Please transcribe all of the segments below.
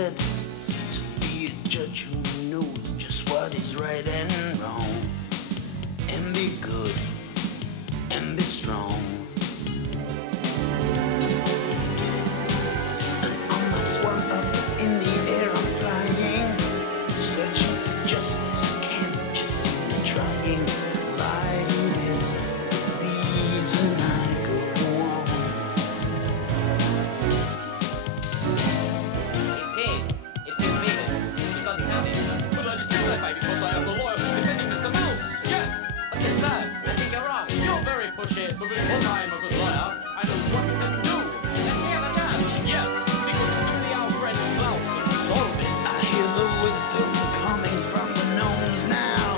said to be a judge who knows just what is right and wrong, and be good and be strong. And on my swan up in the air I'm flying, searching for justice, can't you see me trying? Right is the reason I go on. It is. It's Mr. Beavers. Because he found it. But I dispute that, mate, because I am the lawyer who's defending Mr. Mouse. Yes. But then, sir, I think you're wrong. You're very pushy, but because I am a good lawyer, I know what we can do. Let's hear the judge. Yes, because only our friend Klaus can solve it. I hear the wisdom coming from the gnomes now,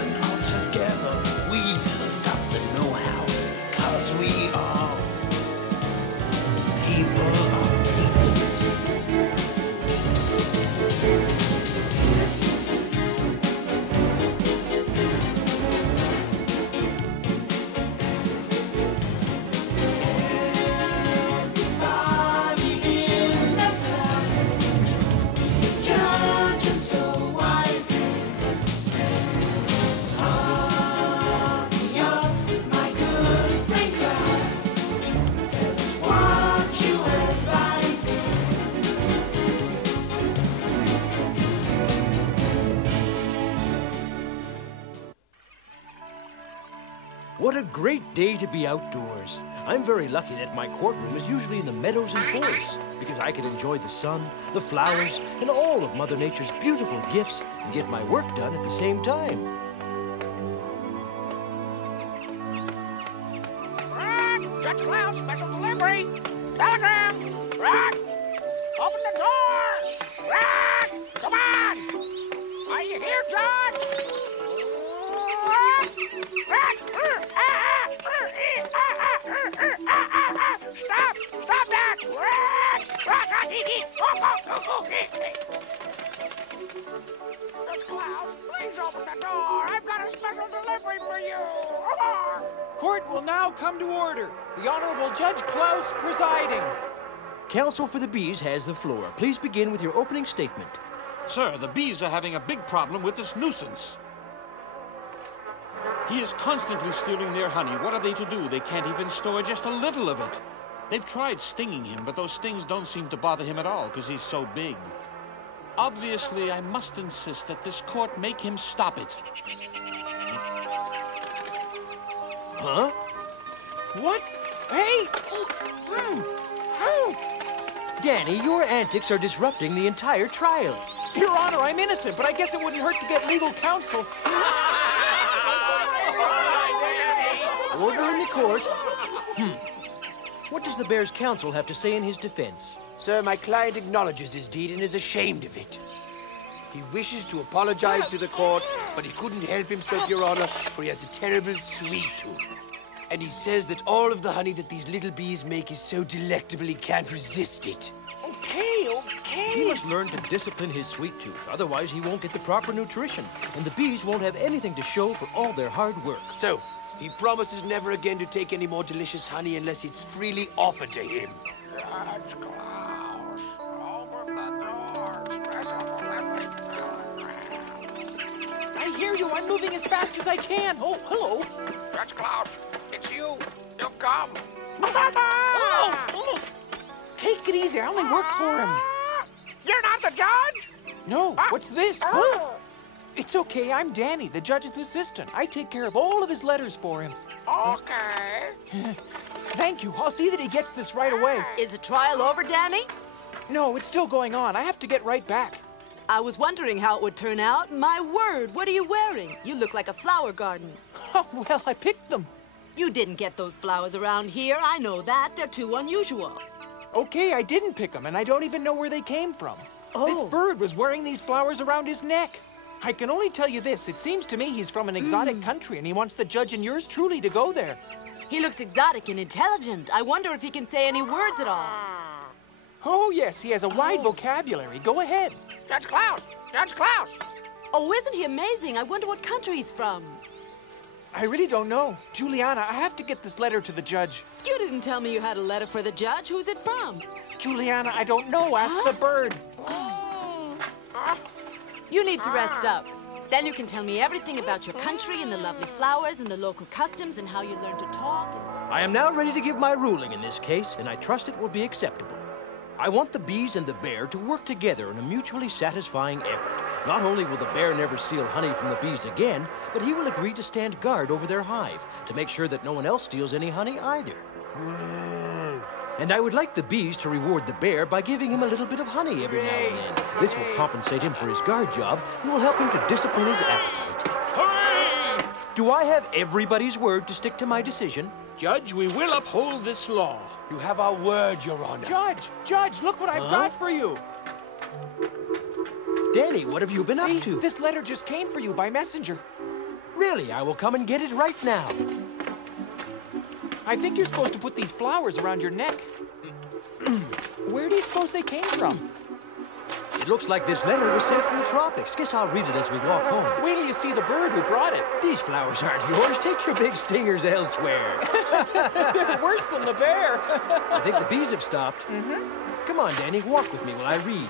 and all together we've got the know-how, 'cause we are people of peace. Everybody in this house is a judge and so wise. Hurry up, my good friend Klaus. Tell us what you advise. What a great day to be outdoors. I'm very lucky that my courtroom is usually in the meadows and forests, because I can enjoy the sun, the flowers, and all of Mother Nature's beautiful gifts and get my work done at the same time. Judge Klaus, special delivery. Telegram. Rock. Open the door. Rock. Come on. Are you here, Judge? Rock. Rock. Stop. Stop that. Rock. Rock. Judge Klaus, please open the door. I've got a special delivery for you. Court will now come to order. The Honorable Judge Klaus presiding. Counsel for the Bees has the floor. Please begin with your opening statement. Sir, the bees are having a big problem with this nuisance. He is constantly stealing their honey. What are they to do? They can't even store just a little of it. They've tried stinging him, but those stings don't seem to bother him at all because he's so big. Obviously, I must insist that this court make him stop it. Huh? What? Hey! Danny, your antics are disrupting the entire trial. Your Honor, I'm innocent, but I guess it wouldn't hurt to get legal counsel. Order in the court. What does the Bear's counsel have to say in his defense? Sir, my client acknowledges his deed and is ashamed of it. He wishes to apologize to the court, but he couldn't help himself, Your Honor, for he has a terrible sweet tooth. And he says that all of the honey that these little bees make is so delectable he can't resist it. Okay. He must learn to discipline his sweet tooth, otherwise he won't get the proper nutrition, and the bees won't have anything to show for all their hard work. So, he promises never again to take any more delicious honey unless it's freely offered to him. Judge Klaus, open the door. Special delivery telegram. I hear you. I'm moving as fast as I can. Oh, hello. Judge Klaus, it's you. You've come. Oh. Take it easy. I only work for him. You're not the judge? No. What's this? It's okay. I'm Dany, the judge's assistant. I take care of all of his letters for him. Okay. Thank you. I'll see that he gets this right away. Is the trial over, Dany? No, it's still going on. I have to get right back. I was wondering how it would turn out. My word, what are you wearing? You look like a flower garden. Oh, well, I picked them. You didn't get those flowers around here. I know that. They're too unusual. Okay, I didn't pick them, and I don't even know where they came from. This bird was wearing these flowers around his neck. I can only tell you this. It seems to me he's from an exotic country, and he wants the judge and yours truly to go there. He looks exotic and intelligent. I wonder if he can say any words at all. Oh, yes, he has a wide vocabulary. Go ahead. Judge Klaus! Judge Klaus! Oh, isn't he amazing? I wonder what country he's from. I really don't know. Juliana, I have to get this letter to the judge. You didn't tell me you had a letter for the judge. Who's it from? Juliana, I don't know. Ask the bird. You need to rest up. Then you can tell me everything about your country and the lovely flowers and the local customs and how you learn to talk. I am now ready to give my ruling in this case, and I trust it will be acceptable. I want the bees and the bear to work together in a mutually satisfying effort. Not only will the bear never steal honey from the bees again, but he will agree to stand guard over their hive to make sure that no one else steals any honey either. And I would like the bees to reward the bear by giving him a little bit of honey every now and then. This will compensate him for his guard job and will help him to discipline his appetite. Hooray! Do I have everybody's word to stick to my decision? Judge, we will uphold this law. You have our word, Your Honor. Judge, look what I've got for you. Dany, what have you been up to? This letter just came for you by messenger. Really? I will come and get it right now. I think you're supposed to put these flowers around your neck. Where do you suppose they came from? It looks like this letter was sent from the tropics. Guess I'll read it as we walk home. Wait till you see the bird who brought it. These flowers aren't yours. Take your big stingers elsewhere. They're worse than the bear. I think the bees have stopped. Come on, Dany, walk with me while I read.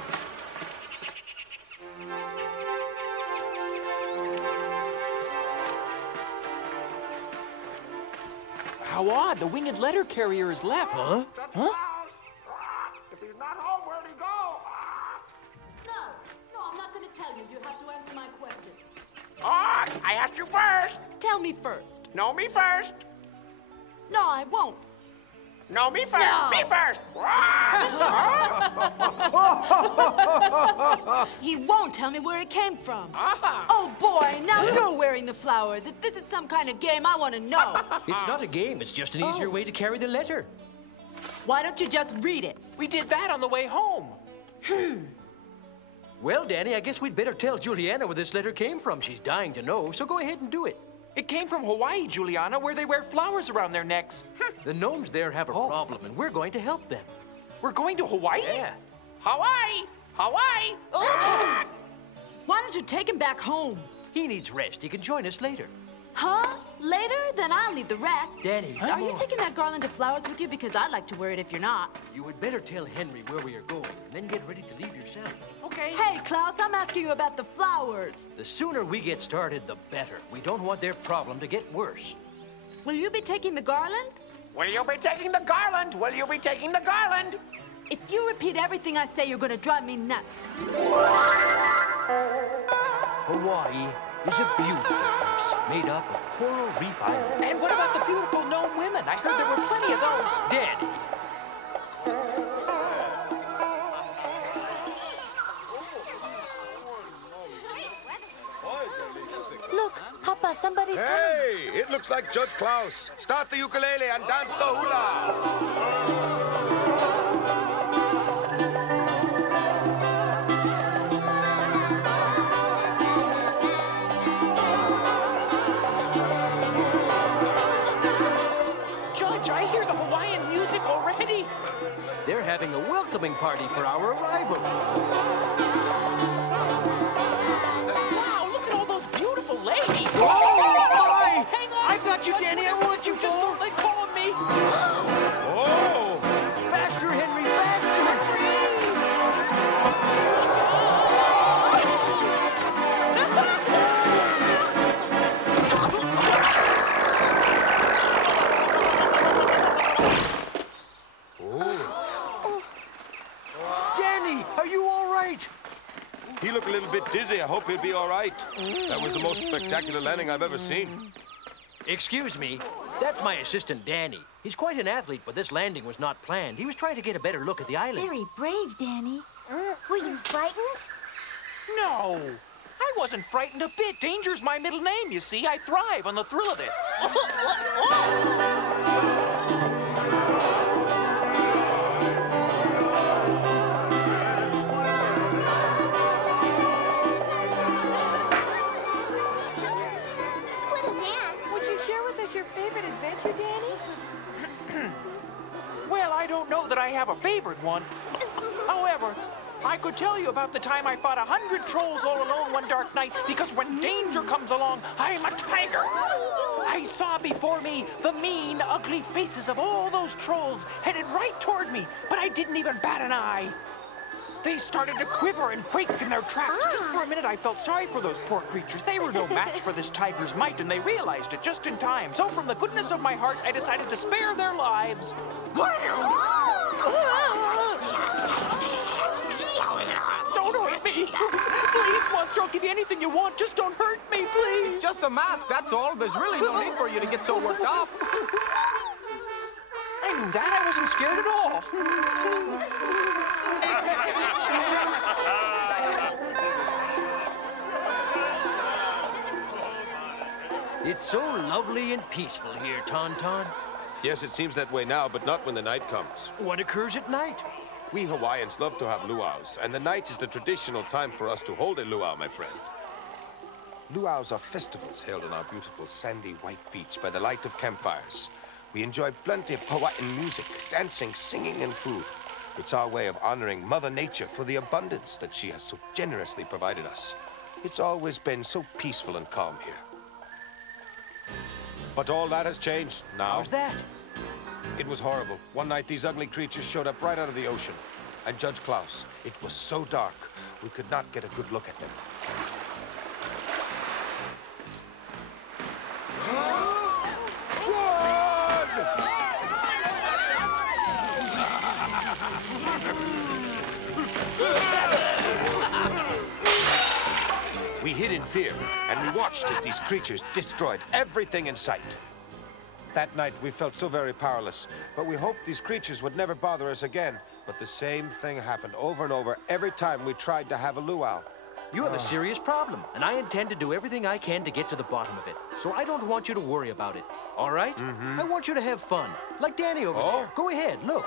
How odd, the winged letter carrier is left. Huh? If he's not home, where'd he go? No, I'm not going to tell you. You have to answer my question. I asked you first. Tell me first. Know me first. No, I won't. Know me first. No. Me first. He won't tell me where it came from. Oh, boy, now you're wearing the flowers. If this is some kind of game, I want to know. It's not a game. It's just an easier way to carry the letter. Why don't you just read it? We did that on the way home. Well, Dany, I guess we'd better tell Juliana where this letter came from. She's dying to know, so go ahead and do it. It came from Hawaii, Juliana, where they wear flowers around their necks. The gnomes there have a problem, and we're going to help them. We're going to Hawaii? Yeah. Hawaii. Hawaii. Why don't you take him back home? He needs rest. He can join us later. Huh? Later? Then I'll need the rest. Dany, Are come you on. taking that garland of flowers with you? Because I'd like to wear it if you're not. You would better tell Henry where we are going, and then get ready to leave yourself. Okay. Hey, Klaus, I'm asking you about the flowers. The sooner we get started, the better. We don't want their problem to get worse. Will you be taking the garland? Will you be taking the garland? Will you be taking the garland? If you repeat everything I say, you're going to drive me nuts. Hawaii is a beautiful place made up of coral reef islands. And what about the beautiful gnome women? I heard there were plenty of those. Dany. Look, Papa, somebody's coming. Hey, it looks like Judge Klaus. Start the ukulele and dance the hula. Judge, I hear the Hawaiian music already. They're having a welcoming party for our arrival. Wow, look at all those beautiful ladies. Oh, hang on. I've got you, Dany. I want you, Just fool. don't let go of me. Oh! Faster, Henry, faster. Dany, are you all right? He looked a little bit dizzy. I hope he'll be all right. That was the most spectacular landing I've ever seen. Excuse me. That's my assistant, Dany. He's quite an athlete, but this landing was not planned. He was trying to get a better look at the island. Very brave, Dany. Were you frightened? No, I wasn't frightened a bit. Danger's my middle name, you see. I thrive on the thrill of it. What a man. Would you share with us your favorite adventure, Dany? Well, I don't know that I have a favorite one. However, I could tell you about the time I fought 100 trolls all alone one dark night, because when danger comes along, I'm a tiger. I saw before me the mean, ugly faces of all those trolls headed right toward me, but I didn't even bat an eye. They started to quiver and quake in their tracks. Just for a minute, I felt sorry for those poor creatures. They were no match for this tiger's might, and they realized it just in time. So from the goodness of my heart, I decided to spare their lives. Don't hurt me. Please, monster, I'll give you anything you want. Just don't hurt me, please. It's just a mask, that's all. There's really no need for you to get so worked up. I knew that. I wasn't scared at all. It's so lovely and peaceful here, Tauntaun. Yes, it seems that way now, but not when the night comes. What occurs at night? We Hawaiians love to have luau's, and the night is the traditional time for us to hold a luau, my friend. Luau's are festivals held on our beautiful sandy white beach by the light of campfires. We enjoy plenty of Hawaiian music, dancing, singing, and food. It's our way of honoring Mother Nature for the abundance that she has so generously provided us. It's always been so peaceful and calm here. But all that has changed now. How's that? It was horrible. One night, these ugly creatures showed up right out of the ocean. And Judge Klaus, it was so dark, we could not get a good look at them. We hid in fear, and we watched as these creatures destroyed everything in sight. That night, we felt so very powerless, but we hoped these creatures would never bother us again. But the same thing happened over and over every time we tried to have a luau. You have a serious problem, and I intend to do everything I can to get to the bottom of it. So I don't want you to worry about it, all right? I want you to have fun, like Dany over there. Go ahead, look.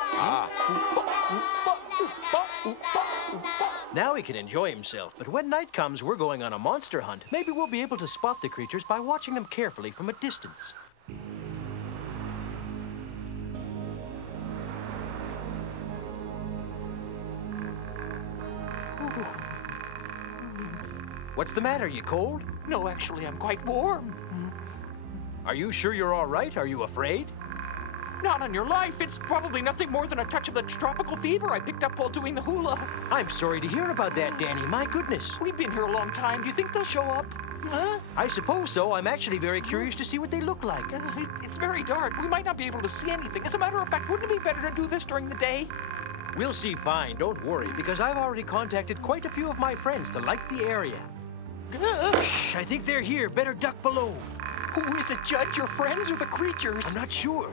Now he can enjoy himself, but when night comes, we're going on a monster hunt. Maybe we'll be able to spot the creatures by watching them carefully from a distance. What's the matter? You cold? No, actually, I'm quite warm. Are you sure you're all right? Are you afraid? Not on your life. It's probably nothing more than a touch of the tropical fever I picked up while doing the hula. I'm sorry to hear about that, Dany. My goodness. We've been here a long time. Do you think they'll show up? Huh? I suppose so. I'm actually very curious to see what they look like. It's very dark. We might not be able to see anything. As a matter of fact, wouldn't it be better to do this during the day? We'll see fine. Don't worry, because I've already contacted quite a few of my friends to light the area. Shh, I think they're here. Better duck below. Who is it, Judge? Your friends or the creatures? I'm not sure.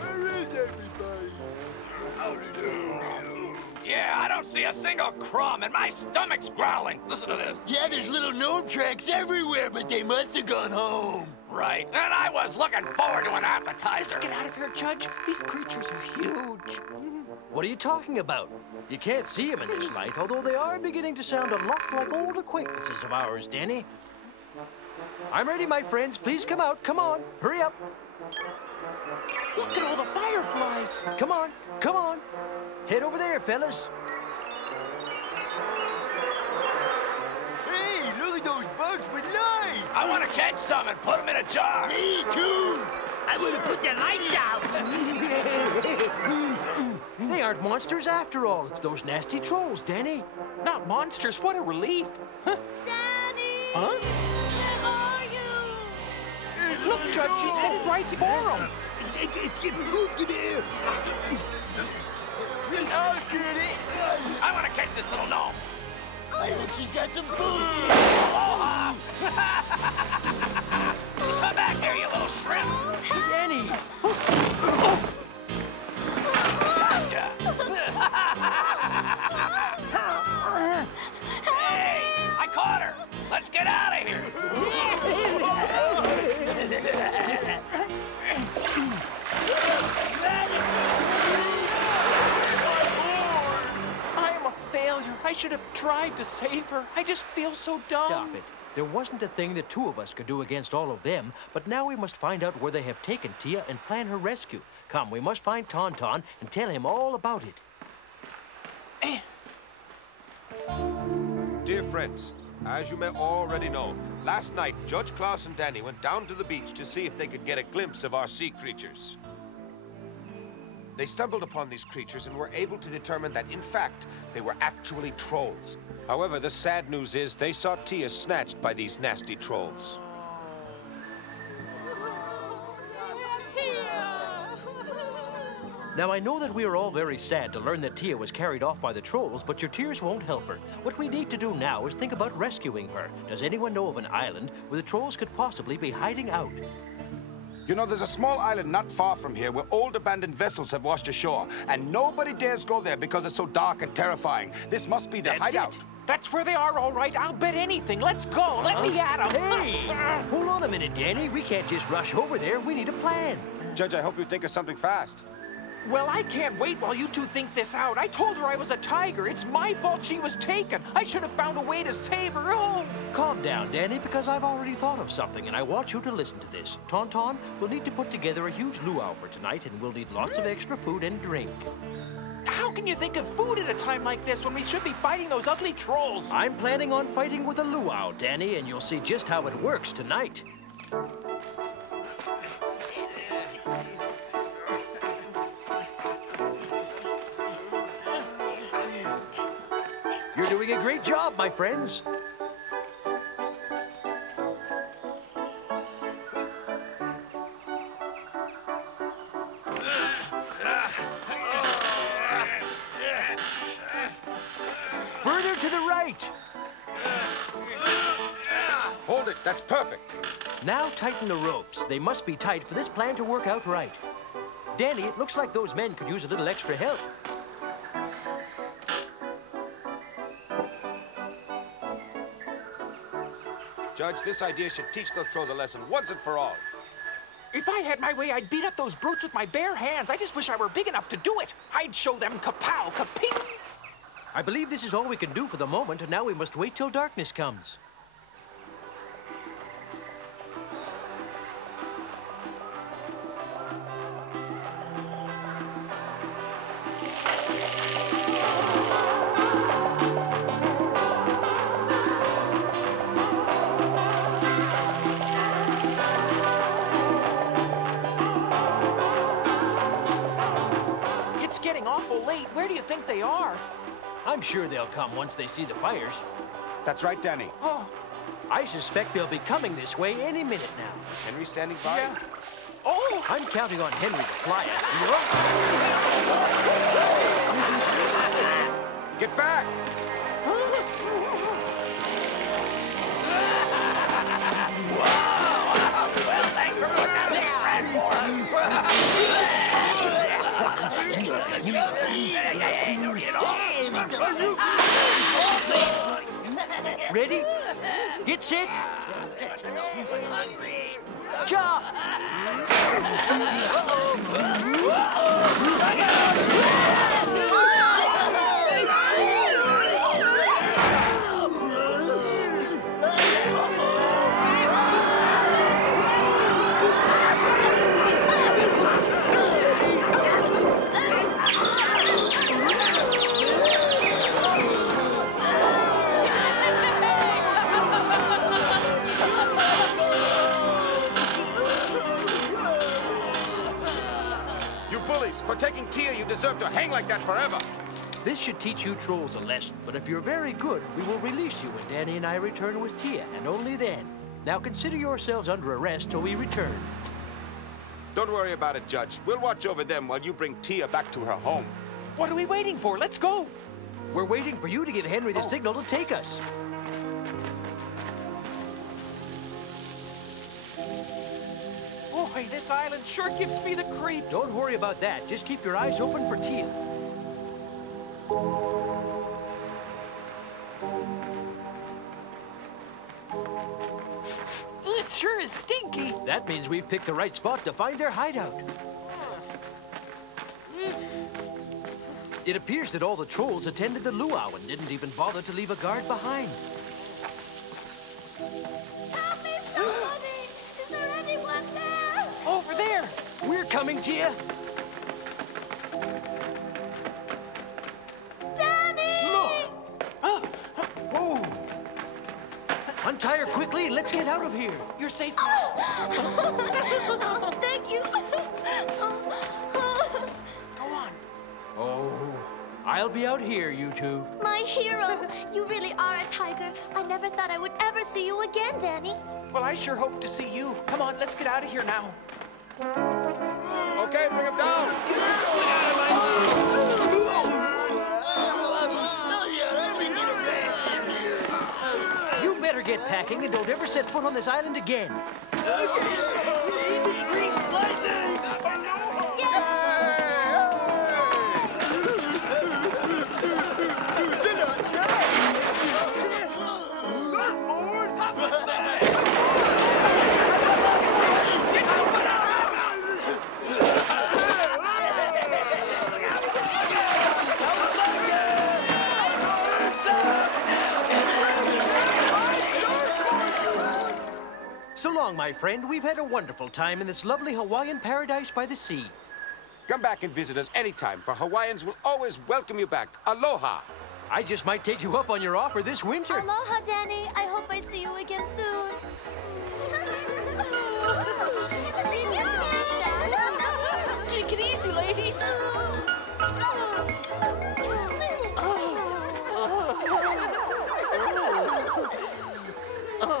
Where is everybody? Yeah, I don't see a single crumb, and my stomach's growling. Listen to this. Yeah, there's little gnome tracks everywhere, but they must have gone home. Right, and I was looking forward to an appetizer. Let's get out of here, Judge. These creatures are huge. What are you talking about? You can't see them in this light, although they are beginning to sound a lot like old acquaintances of ours, Dany. I'm ready, my friends. Please come out. Come on. Hurry up. Look at all the fireflies. Come on. Come on. Head over there, fellas. Hey, look at those bugs with lights. I want to catch some and put them in a jar. Me too. I want to put the lights out. They aren't monsters after all. It's those nasty trolls, Dany. Not monsters. What a relief. Huh? Dany! Huh? Where are you? Look, Judge, she's headed right for him. Give me here. I'll get it. I want to catch this little gnome. I hope she's got some food. Aloha! Come back here, you little shrimp. Dany! Gotcha. Hey, I caught her. Let's get out of here. I am a failure. I should have tried to save her. I just feel so dumb. Stop it. There wasn't a thing the two of us could do against all of them, but now we must find out where they have taken Tia and plan her rescue. Come, we must find Tauntaun and tell him all about it. Dear friends, as you may already know, last night Judge Klaus and Dany went down to the beach to see if they could get a glimpse of our sea creatures. They stumbled upon these creatures and were able to determine that, in fact, they were actually trolls. However, the sad news is they saw Tia snatched by these nasty trolls. Now, I know that we are all very sad to learn that Tia was carried off by the trolls, but your tears won't help her. What we need to do now is think about rescuing her. Does anyone know of an island where the trolls could possibly be hiding out? You know, there's a small island not far from here where old abandoned vessels have washed ashore, and nobody dares go there because it's so dark and terrifying. This must be their hideout. It. That's where they are, all right. I'll bet anything. Let's go. Let me at them. Hey! Hold on a minute, Dany. We can't just rush over there. We need a plan. Judge, I hope you think of something fast. Well, I can't wait while you two think this out. I told her I was a tiger. It's my fault she was taken. I should have found a way to save her. Oh! Calm down, Dany, because I've already thought of something, and I want you to listen to this. Tauntaun, we'll need to put together a huge luau for tonight, and we'll need lots of extra food and drink. How can you think of food at a time like this when we should be fighting those ugly trolls? I'm planning on fighting with a luau, Dany, and you'll see just how it works tonight. You're doing a great job, my friends. Further to the right. Hold it, that's perfect. Now tighten the ropes. They must be tight for this plan to work out right. Dany, it looks like those men could use a little extra help. Judge, this idea should teach those trolls a lesson once and for all. If I had my way, I'd beat up those brutes with my bare hands. I just wish I were big enough to do it. I'd show them kapow, kaping. I believe this is all we can do for the moment, and now we must wait till darkness comes. Late. Where do you think they are? I'm sure they'll come once they see the fires. That's right, Dany. Oh. I suspect they'll be coming this way any minute now. Is Henry standing by? Yeah. Oh! I'm counting on Henry to fly us. Get back! Well, thanks for putting out this rat for us. Ready? Get set. Jump! For taking Tia, you deserve to hang like that forever. This should teach you trolls a lesson, but if you're very good, we will release you when Dany and I return with Tia, and only then. Now consider yourselves under arrest till we return. Don't worry about it, Judge. We'll watch over them while you bring Tia back to her home. What are we waiting for? Let's go! We're waiting for you to give Henry the signal to take us. Boy, this island sure gives me the creeps. Don't worry about that. Just keep your eyes open for Tia. It sure is stinky. That means we've picked the right spot to find their hideout. It appears that all the trolls attended the luau and didn't even bother to leave a guard behind. Help me, somebody! Is there anyone there? Over there! We're coming, Tia! Dany! Look! Oh! Untie her quickly and let's get out of here. You're safe now. Oh, Thank you. I'll be out here, you two. My hero! You really are a tiger. I never thought I would ever see you again, Dany. Well, I sure hope to see you. Come on, let's get out of here now. Okay, bring him down. You better get packing and don't ever set foot on this island again. So long, my friend. We've had a wonderful time in this lovely Hawaiian paradise by the sea. Come back and visit us anytime, for Hawaiians will always welcome you back. Aloha. I just might take you up on your offer this winter. Aloha, Dany. I hope I see you again soon. Take it easy, ladies.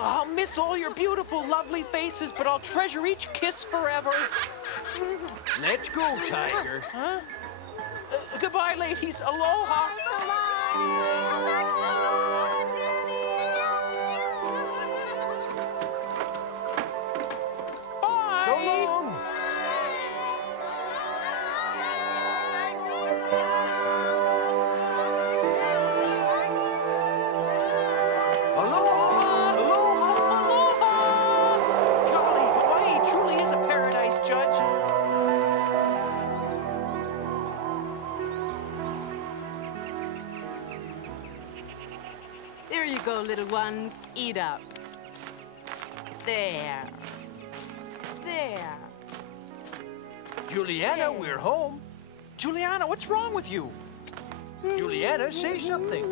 I'll miss all your beautiful, lovely faces, but I'll treasure each kiss forever. Let's go, Tiger. Huh? Goodbye, ladies. Aloha. Bye. So long. Judge. There you go, little ones. Eat up. There. There. Juliana, we're home. Juliana, what's wrong with you? Juliana, say something.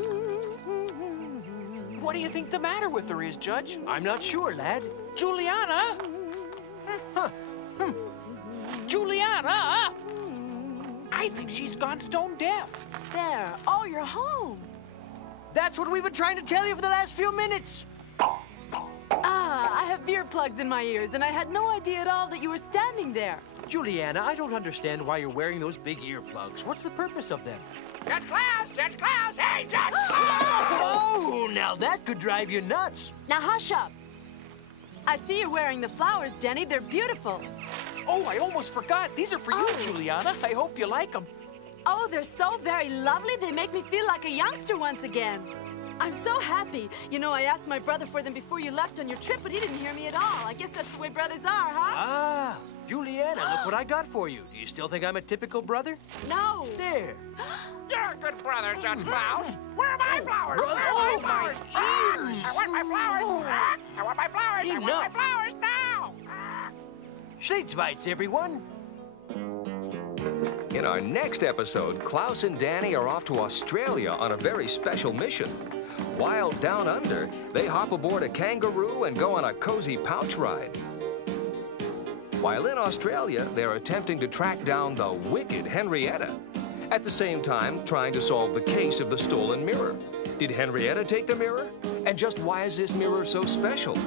What do you think the matter with her is, Judge? I'm not sure, lad. Juliana? Juliana? I think she's gone stone deaf. There. Oh, you're home. That's what we've been trying to tell you for the last few minutes. I have earplugs in my ears, and I had no idea at all that you were standing there. Juliana, I don't understand why you're wearing those big earplugs. What's the purpose of them? Judge Klaus! Judge Klaus! Hey, Judge Klaus! Oh, now that could drive you nuts. Now hush up. I see you're wearing the flowers, Dany. They're beautiful. Oh, I almost forgot. These are for you, Juliana. I hope you like them. Oh, they're so very lovely. They make me feel like a youngster once again. I'm so happy. You know, I asked my brother for them before you left on your trip, but he didn't hear me at all. I guess that's the way brothers are, huh? Ah, Juliana, look what I got for you. Do you still think I'm a typical brother? No. There. You're a good brother, Judge Klaus. Where are my flowers? Brother, Where are my flowers? ears. I want my flowers. I want my flowers. I want my flowers now. Schlitzweitz, everyone. In our next episode, Klaus and Dany are off to Australia on a very special mission. While down under, they hop aboard a kangaroo and go on a cozy pouch ride. While in Australia, they're attempting to track down the wicked Henrietta. At the same time, trying to solve the case of the stolen mirror. Did Henrietta take the mirror? And just why is this mirror so special?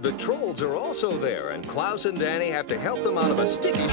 The trolls are also there, and Klaus and Dany have to help them out of a sticky...